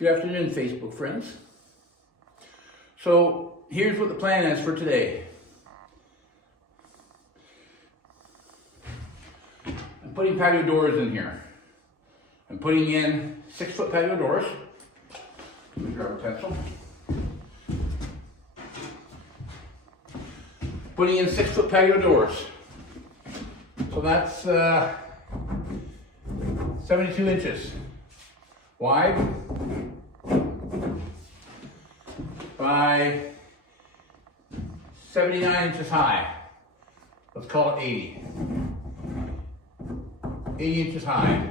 Good afternoon, Facebook friends. So here's what the plan is for today. I'm putting patio doors in here. I'm putting in 6-foot patio doors. Let me grab a pencil. Putting in 6-foot patio doors. So that's 72 inches wide by 79 inches high. Let's call it 80. 80 inches high.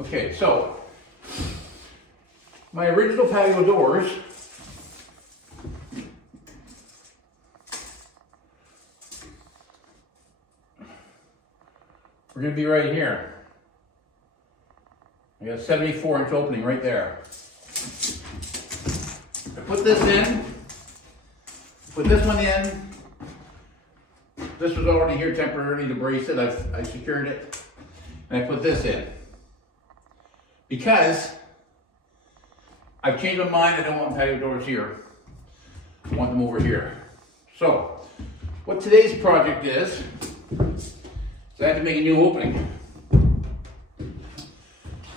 Okay, so my original patio doors are going to be right here. I got a 74-inch opening right there. I put this in, put this one in. This was already here temporarily to brace it. I secured it. And I put this in. Because I've changed my mind, I don't want patio doors here. I want them over here. So, what today's project is I have to make a new opening.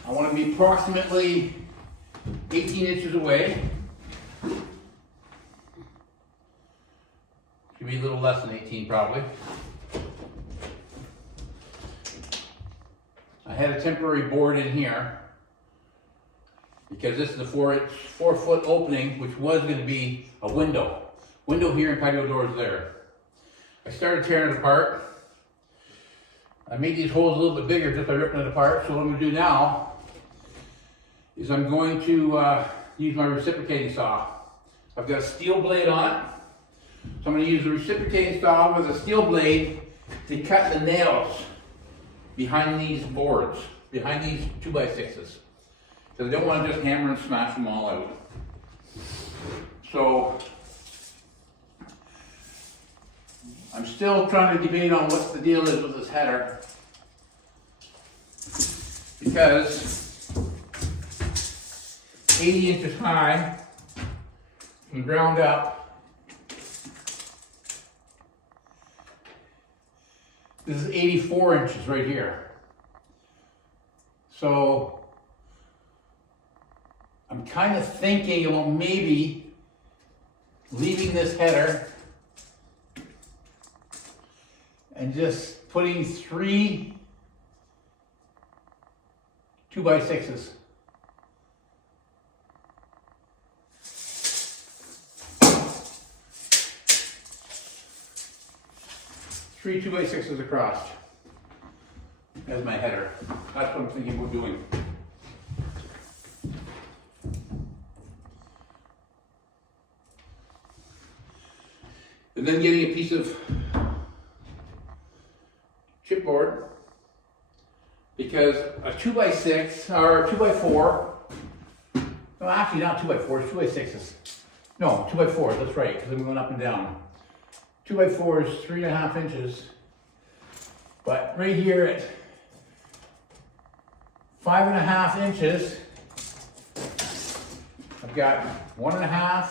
I want to be approximately 18 inches away. Should be a little less than 18 probably. I had a temporary board in here because this is a 4-foot opening, which was going to be a window. Window here and patio doors there. I started tearing it apart. I made these holes a little bit bigger just by ripping it apart. So what I'm going to do now is I'm going to use my reciprocating saw. I've got a steel blade on it. So I'm going to use the reciprocating saw with a steel blade to cut the nails behind these boards, behind these 2x6s. Because I don't want to just hammer and smash them all out. So I'm still trying to debate on what the deal is with this header. Because 80 inches high from ground up, this is 84 inches right here. So I'm kind of thinking about maybe leaving this header and just putting 3 2x6s. Three 2x6s across as my header. That's what I'm thinking about doing. And then getting a piece of chipboard, because a 2x6 or a 2x4, no, actually not 2x4s, 2x6s. No, 2x4s, that's right, because I'm going up and down. 2x4 is 3.5 inches, but right here at 5.5 inches, I've got 1.5,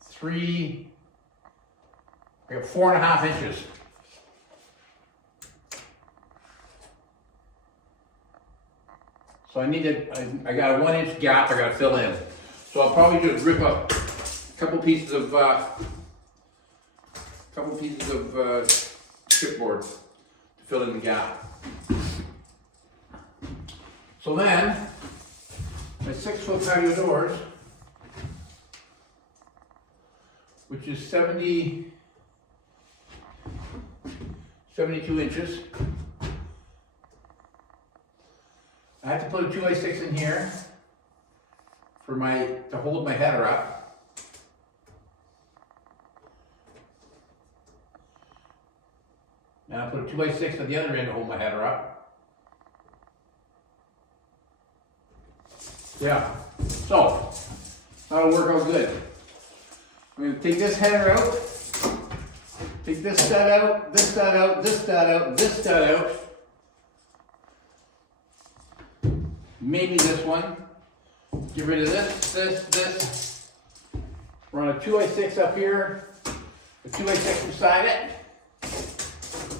3, I got 4.5 inches. So I need to, I got a 1-inch gap I got to fill in. So I'll probably just rip up a couple pieces of chipboard to fill in the gap. So then, my 6-foot patio doors, which is 72 inches. I have to put a 2x6 in here for to hold my header up. And I'll put a 2x6 at the other end to hold my header up. Yeah, so that'll work out good. I'm going to take this header out, take this stud out, this stud out, this stud out, this stud out. maybe this one. Get rid of this. Run a 2x6 up here, a 2x6 beside it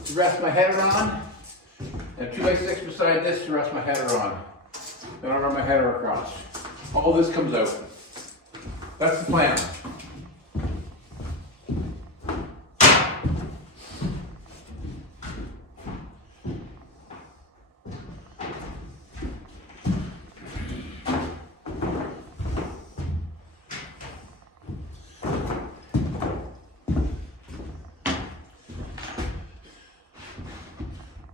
to rest my header on, and a 2x6 beside this to rest my header on. Then I'll run my header across. All this comes out. That's the plan.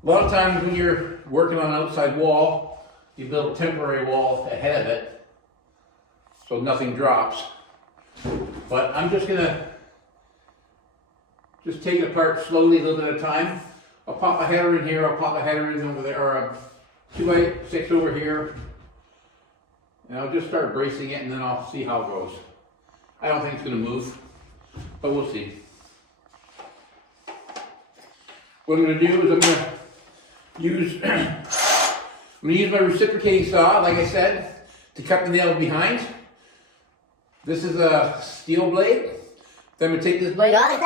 A lot of times when you're working on an outside wall, you build a temporary wall ahead of it so nothing drops. But I'm just gonna take it apart slowly, a little bit at a time. I'll pop my header in here, I'll pop my header in over there, or a 2x6 over here. And I'll just start bracing it and then I'll see how it goes. I don't think it's gonna move, but we'll see. What I'm gonna do is I'm gonna use my reciprocating saw, like I said, to cut the nails behind. This is a steel blade. Then I'm gonna take this blade off.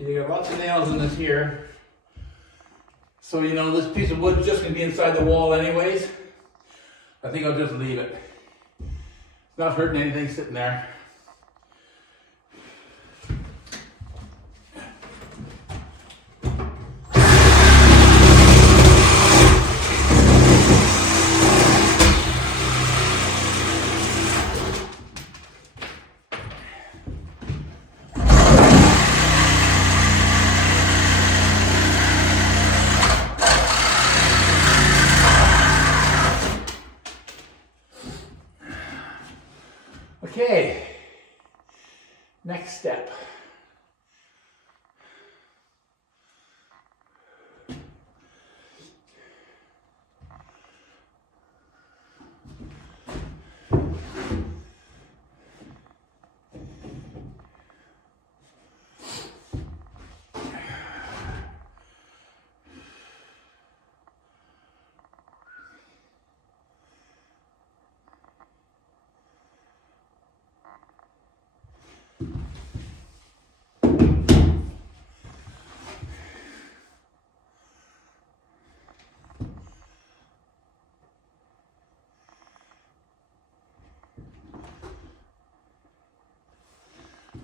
You got lots of nails in this here. So you know this piece of wood is just going to be inside the wall anyways. I think I'll just leave it. It's not hurting anything sitting there. Okay, next step.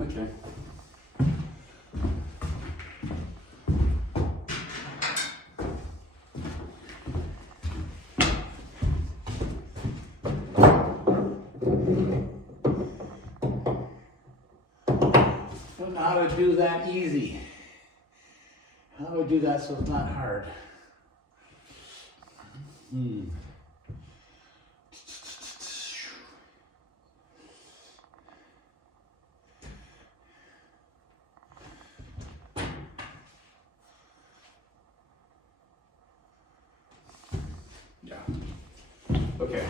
Okay. Don't know how to do that easy. How do I do that so it's not hard? Yeah. Okay.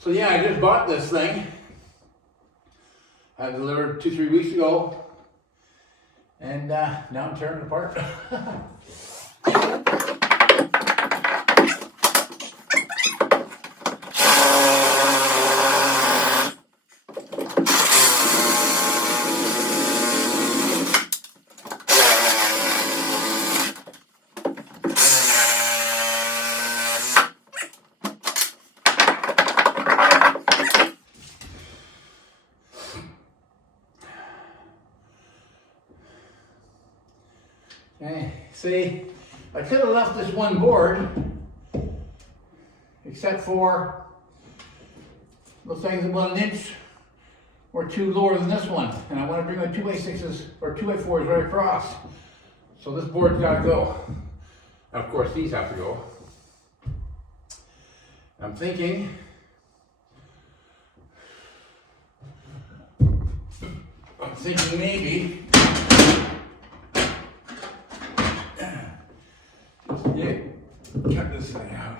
So yeah, I just bought this thing. I delivered 2-3 weeks ago. And now I'm tearing it apart. Okay, see, I could have left this one board, except for, looks like it's about 1 inch or 2 lower than this one. And I want to bring my 2x6s or 2x4s right across. So this board's got to go. Now, of course, these have to go. I'm thinking, maybe, yeah, cut this thing out.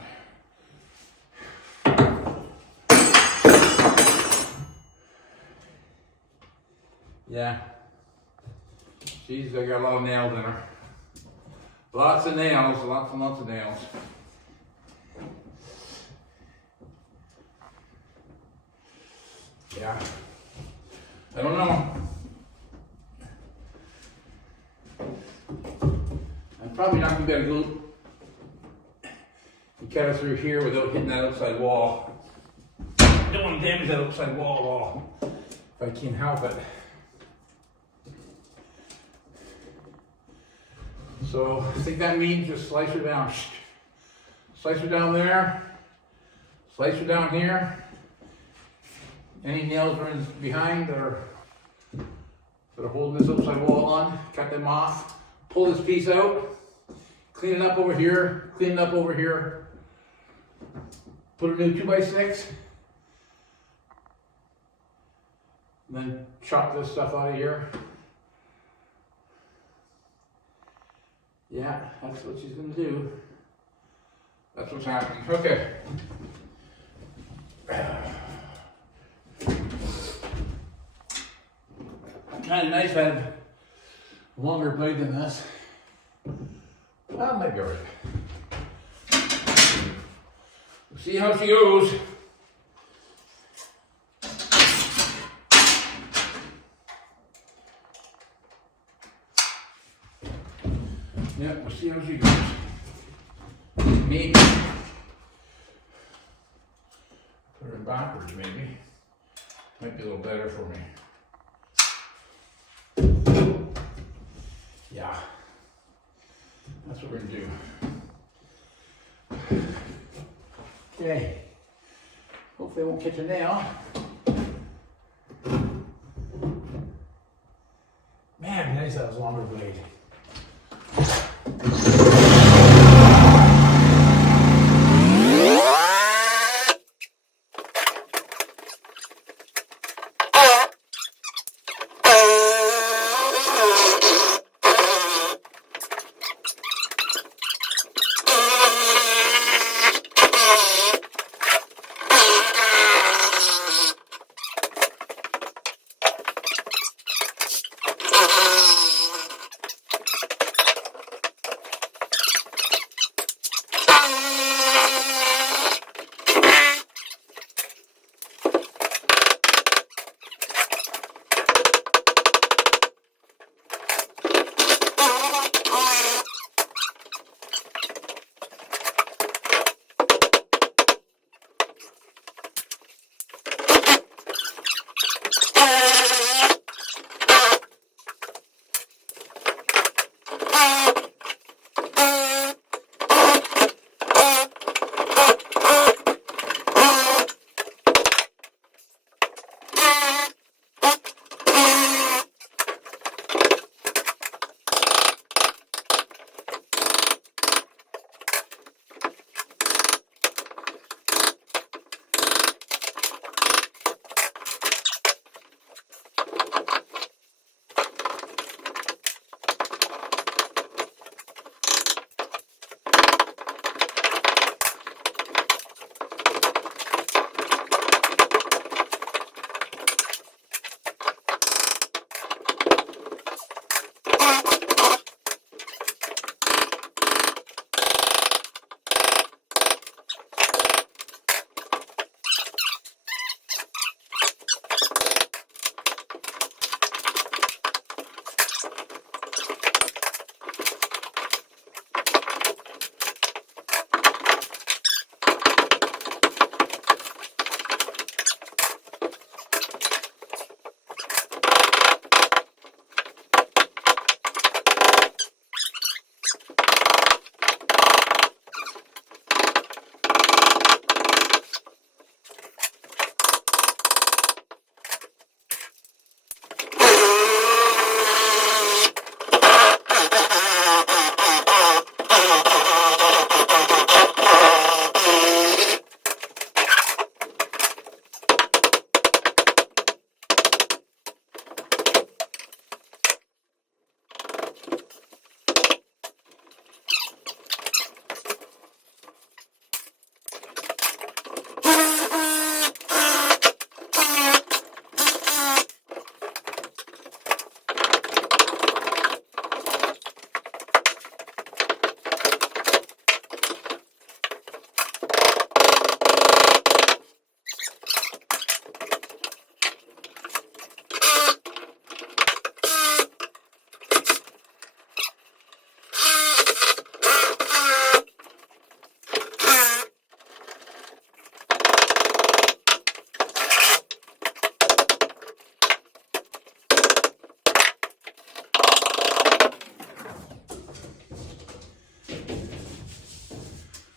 Yeah. She's got a lot of nails in her. Lots of nails, lots and lots of nails. Yeah. I don't know. I'm probably not going to be able to go and cut it through here without hitting that outside wall. I don't want to damage that outside wall at all, if I can help it. So I think that means just slice her down. Slice her down there, slice her down here. Any nails are in behind that are holding this outside wall on, cut them off. Pull this piece out, clean it up over here, clean it up over here. Put a new 2x6, And then chop this stuff out of here. Yeah, that's what she's gonna do. That's what's happening. Okay. Kind of nice to have a longer blade than this. Well, maybe alright. We'll see how she goes. Yeah, we'll see how she goes. Maybe put her backwards, maybe. Might be a little better for me. Yeah, that's what we're gonna do. Okay, hopefully I won't catch a nail. Man, nice that was a longer blade.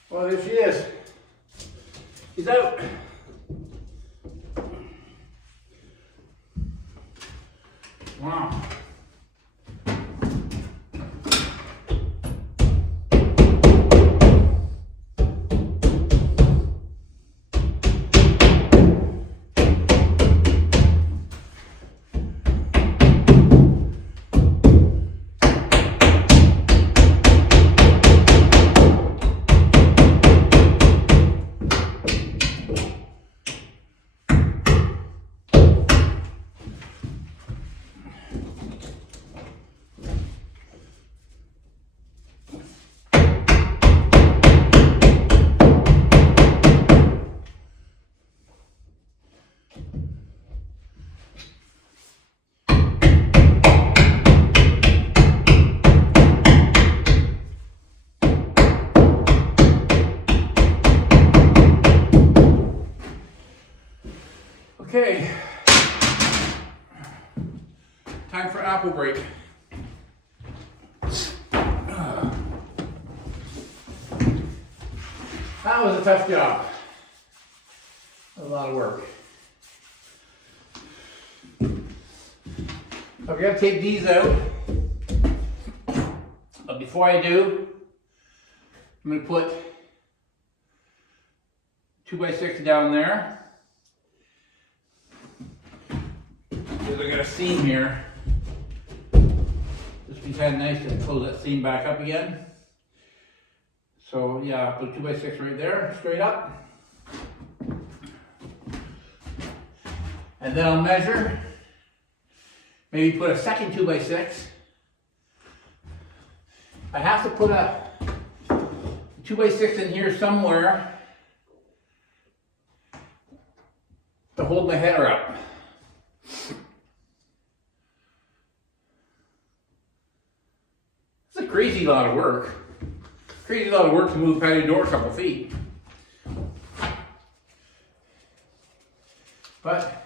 Well, there she is. She's out. Wow. A lot of work. I've got to take these out. But before I do, I'm going to put 2x6 down there. Because I got a seam here. This would be kind of nice to close that seam back up again. So yeah, I'll put 2x6 right there, straight up. And then I'll measure, maybe put a second 2x6. I have to put a 2x6 in here somewhere to hold my header up. It's a crazy lot of work. Crazy lot of work to move patio door a couple feet. But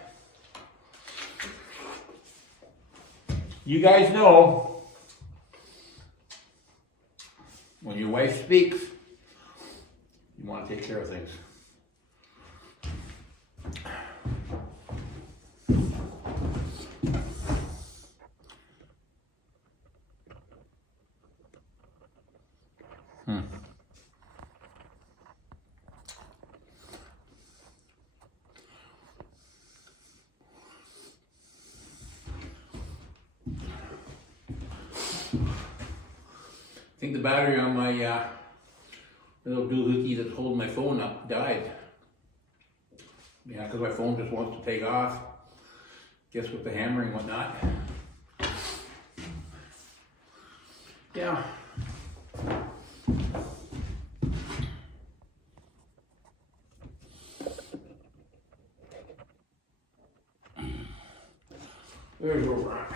you guys know when your wife speaks, you want to take care of things. I think the battery on my little doohickey that's holding my phone up died. Yeah, because my phone just wants to take off. Guess with the hammering and whatnot. Yeah. There's where we're at.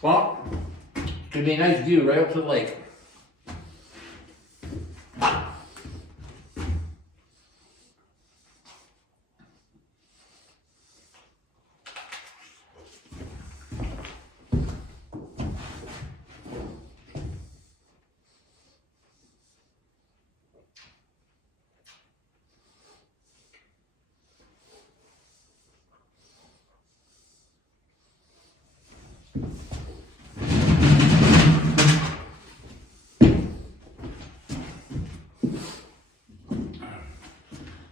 Well, it's gonna be a nice view right up to the lake.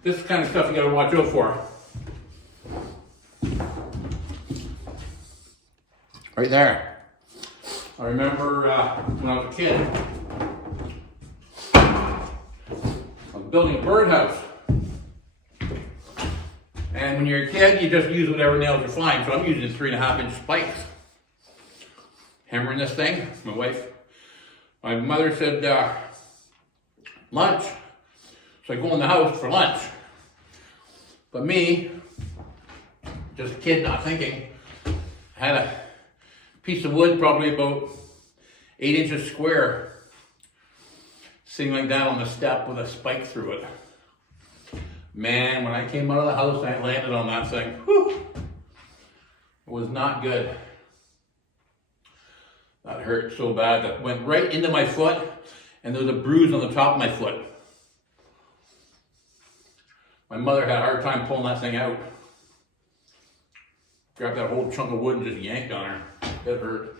This is the kind of stuff you gotta watch out for. Right there. I remember when I was a kid, I was building a birdhouse. And when you're a kid, you just use whatever nails are flying. So I'm using 3.5-inch spikes. Hammering this thing. My mother said, lunch. So I go in the house for lunch. But me, just a kid not thinking, I had a piece of wood probably about 8 inches square sitting like that on the step with a spike through it. Man, when I came out of the house and I landed on that thing, whew, it was not good. That hurt so bad. That went right into my foot and there was a bruise on the top of my foot. My mother had a hard time pulling that thing out. Grabbed that whole chunk of wood and just yanked on her. It hurt.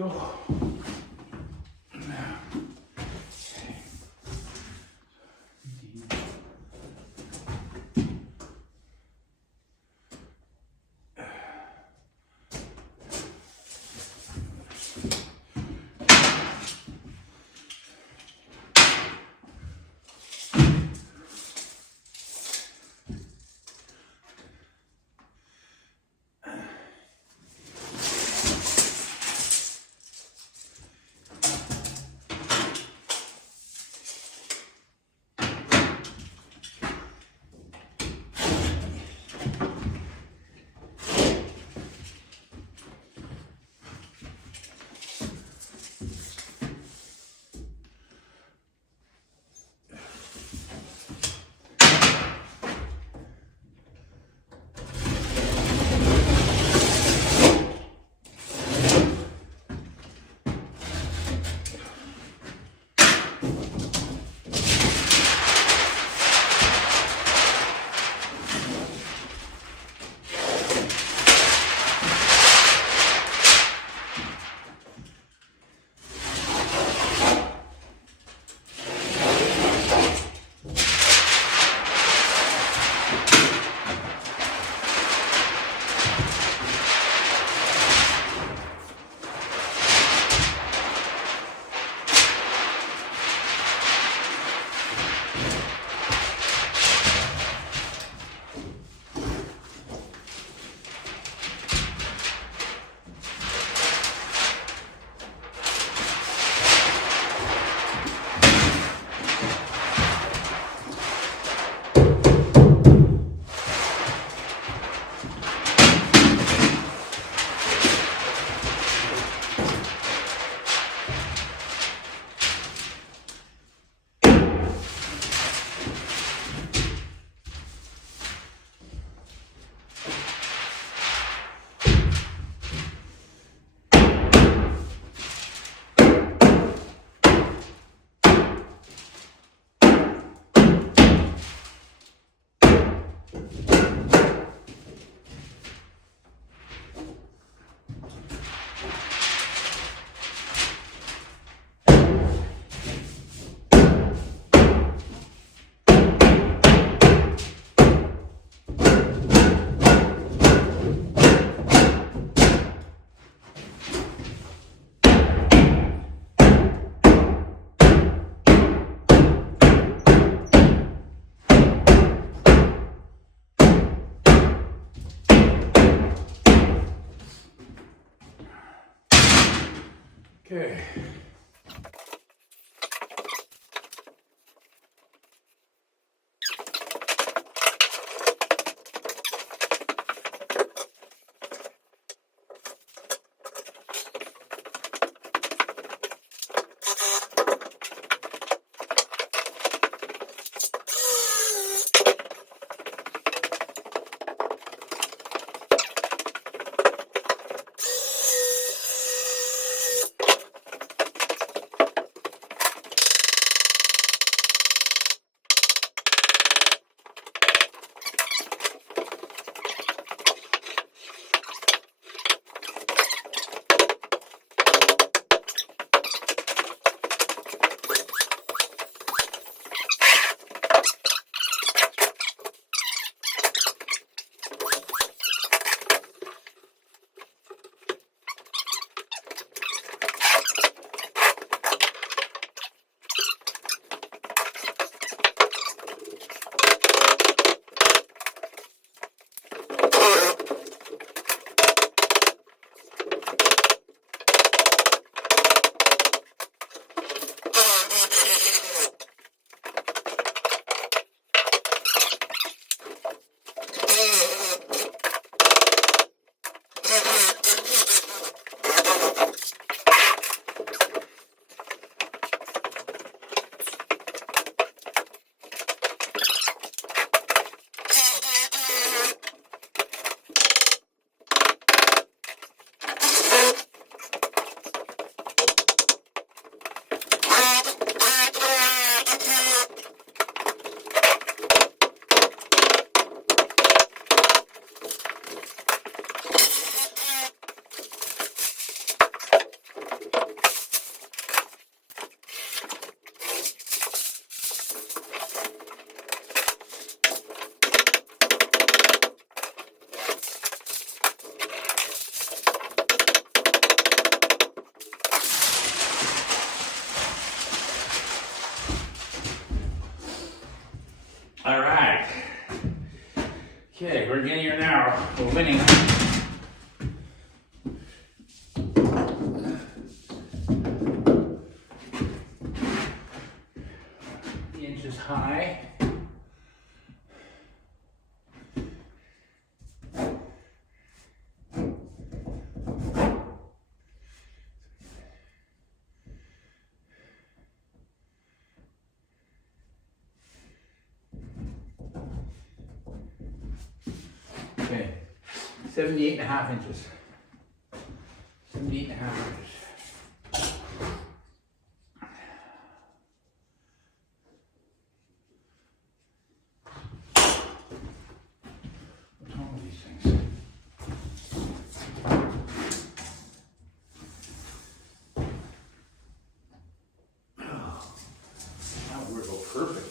go. right. Okay, we're getting here now. We're winning. Inches high. Okay, 78.5 inches. 78.5 inches. What's wrong with these things? Oh, that would go perfect.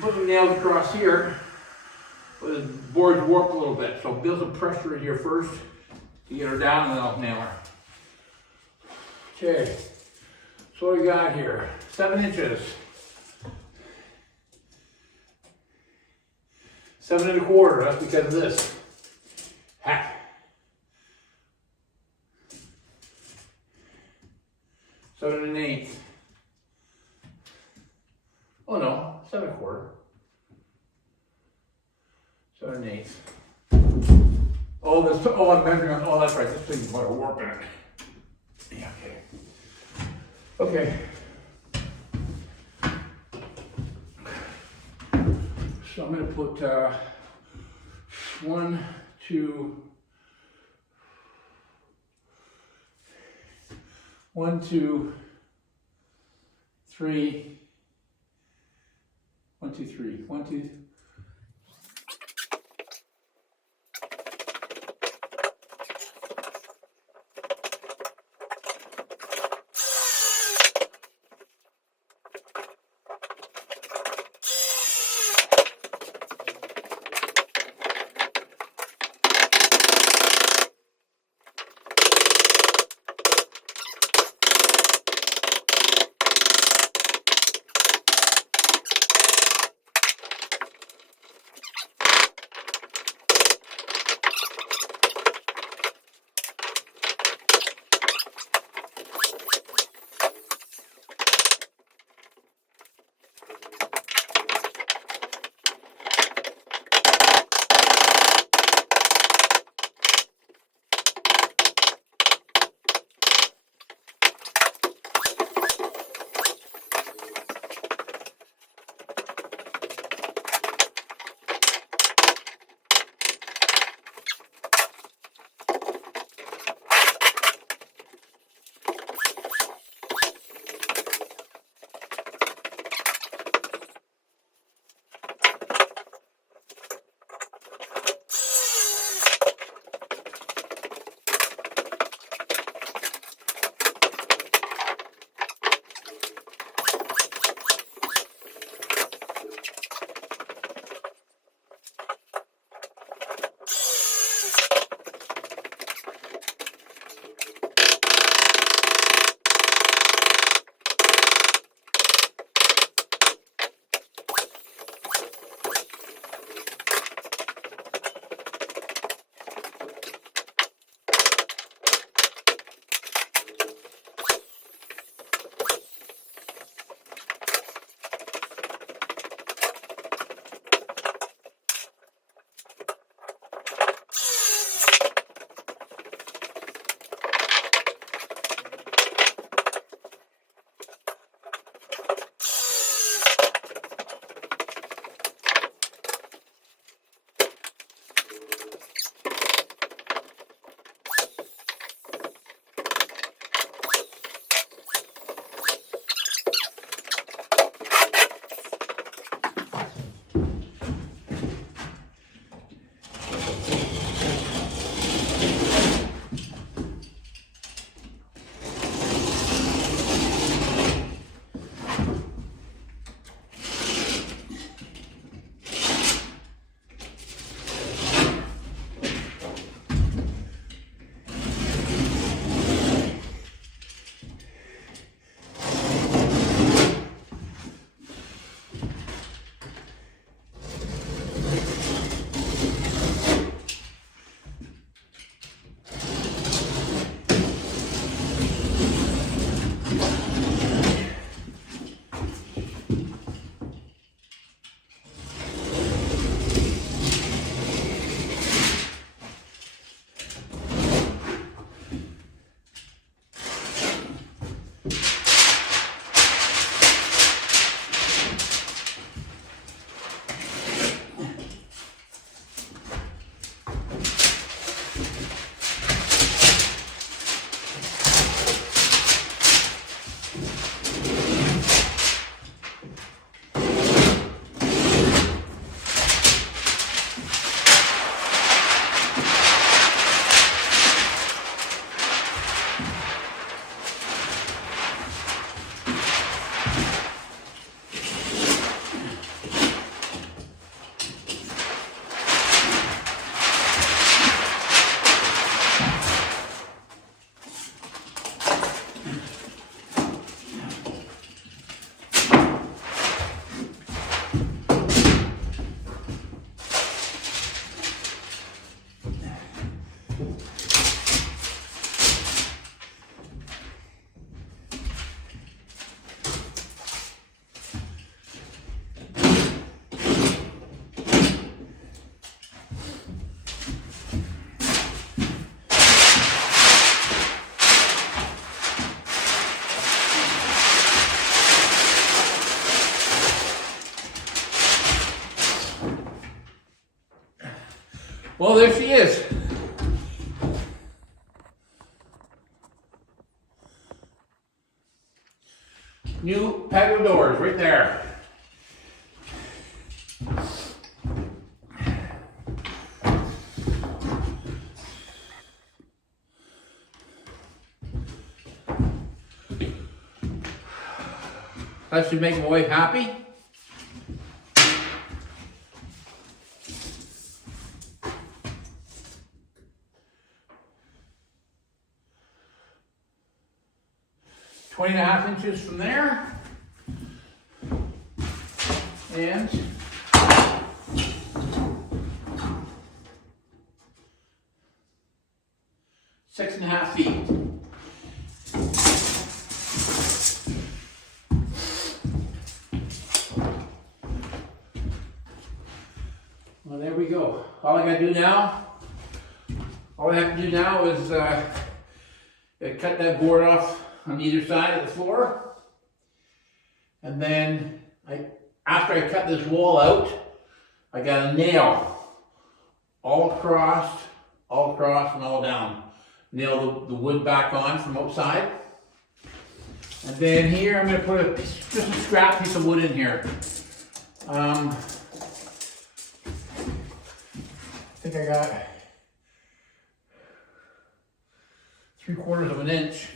put the nails across here, but the board's warped a little bit, so build some pressure in here first to get her down, and then I'll nail her. Okay, so what we got here? 7 inches. 7 1/4, that's because of this. Hack. 7 1/8. Oh no, 7 1/4. 7 1/8. Oh, this. Oh, I'm measuring on. Oh, that's right. This thing's got a warp in it. Yeah. Okay. So I'm going to put 1, 2, 1, 2, 3, 1, 2, 3, 1, 2. Well, there she is. New patio doors right there. That should make my wife happy. Twenty and a half inches from there. And 6.5 feet. Well, there we go. All I have to do now is cut that board off on either side of the floor. And then after I cut this wall out, I got a nail all across and all down. Nail the wood back on from outside. And then here I'm going to put just a scrap piece of wood in here. I think I got 3/4 of an inch.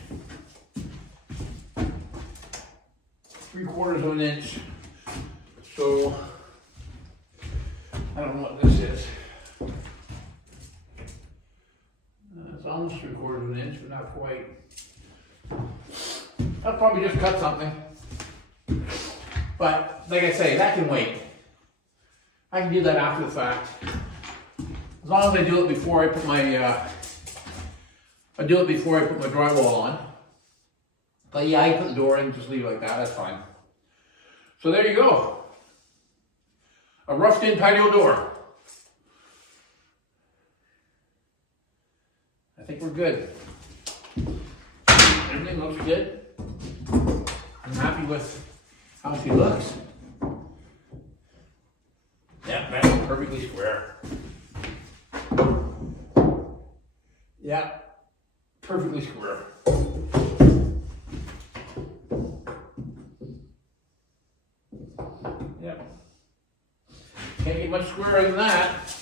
3/4 of an inch. So I don't know what this is. It's almost 3/4 of an inch, but not quite. I'll probably just cut something. But like I say, that can wait. I can do that after the fact. As long as I do it before I put my drywall on. But yeah, I can put the door in, just leave it like that, that's fine. So there you go. A roughed-in patio door. I think we're good. Everything looks good. I'm happy with how she looks. Yeah, that's perfectly square. Yeah, perfectly square. Yep. Can't get much squarer than that.